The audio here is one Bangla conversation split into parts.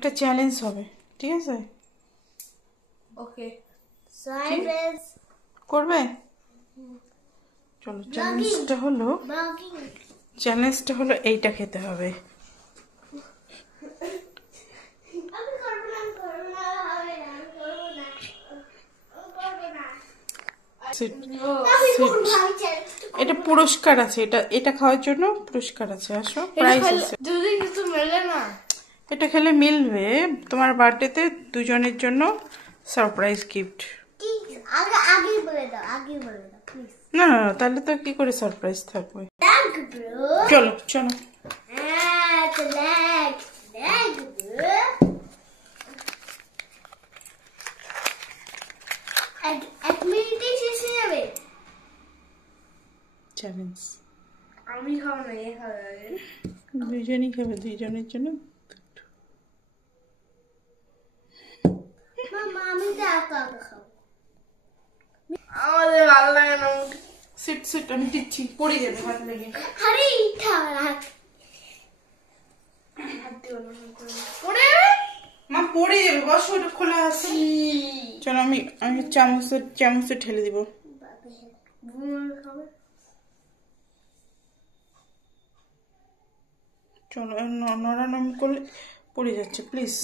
একটা চ্যালেঞ্জ হবে, ঠিক আছে? ওকে সাইলেন্স করবে? চলো, চ্যালেঞ্জটা হলো এইটা খেতে হবে। এটা পুরস্কার আছে, এটা খাওয়ার জন্য পুরস্কার আছে। আসো, প্রাইজ আছে। যদি কিছু মেলে না, এটা খেলে মিলবে তোমার বার্থডেতে দুজনের জন্য সারপ্রাইজ গিফট। আগে বলে দাও প্লিজ। না না না, তাহলে তো কি করে সারপ্রাইজ থাকবে? চলো চলো। এক মিনিটে শেষ হয়ে যাবে। চ্যালেঞ্জ আমি খাবো না, এ খাবে। দুইজনই খাবে, দুইজনের জন্য। মামা আমি তো একা খাবো। আমাদের ভালো লাগে না। সিট আমি দিচ্ছি, পড়ে যাবে হাত লেগে। আরে থাক পড়ে মা পড়ে যাবে, বসো, ওটা খোলা আছে। চলো আমি চামচে ঠেলে দিব। চলো, নড়ানড়ি করলে পড়ে যাচ্ছে, প্লিজ।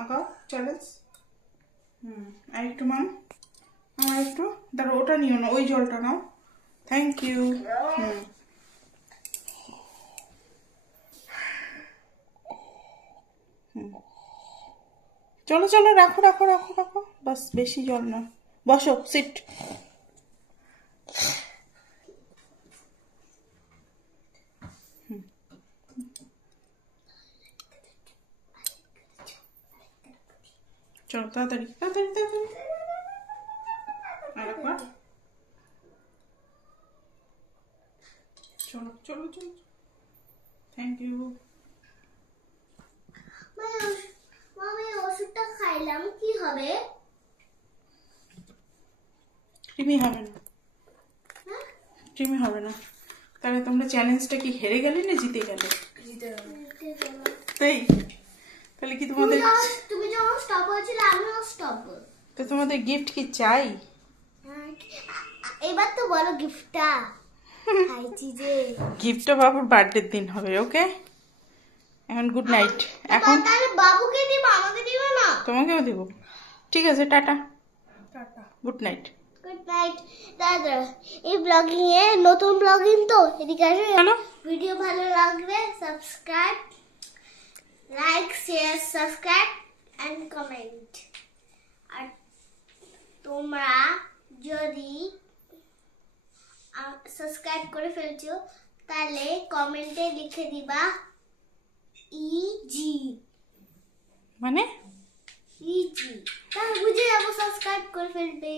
আঁকাও চ্যালেঞ্জ। আর একটু আমার একটু দাঁড়ো, ওটা নিও না, ওই জলটা নাও। Thank you. চলো রাখো, বাস, বেশি জল না। বসো, সিট। চলো, তাড়াতাড়ি। আরেকবার। চলো। Thank you. মামা ওষুধটা খাইলাম কি হবে? ক্রিমি হবে না। তাহলে তোমরা চ্যালেঞ্জটা কি হেরে গেলে না জিতে গেলে? তাই? তাহলে কি তোমাদের তুমি যখন স্টপ হয়েছিল আমিও স্টপ বল। তো তোমাদের গিফট কি চাই? এবার তো বলো গিফটটা। খাইছি যে। গিফটটা বাবুর বার্থডের দিন হবে, ওকে? এখন গুড নাইট। এখন তাহলে বাবুকে দিব, আমাকে দিব না? তোমাকেও দিব। ঠিক আছে, টাটা। Good night. দাদা, এই ব্লগিং এ নতুন ব্লগিং তো এদিকে আসো। হ্যালো, ভিডিও ভালো লাগলে subscribe, like, share, subscribe and comment. আর তোমরা যদি সাবস্ক্রাইব করে ফেলছো তাহলে কমেন্টে লিখে দিবা ইজি, মানে ইজি, তাহলে বুঝে যাবো সাবস্ক্রাইব করে ফেলবে।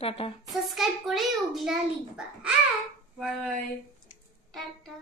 টাটা। সাবস্ক্রাইব করে ওগুলা লিখবা। হ্যাঁ, বাই বাই। টাটা।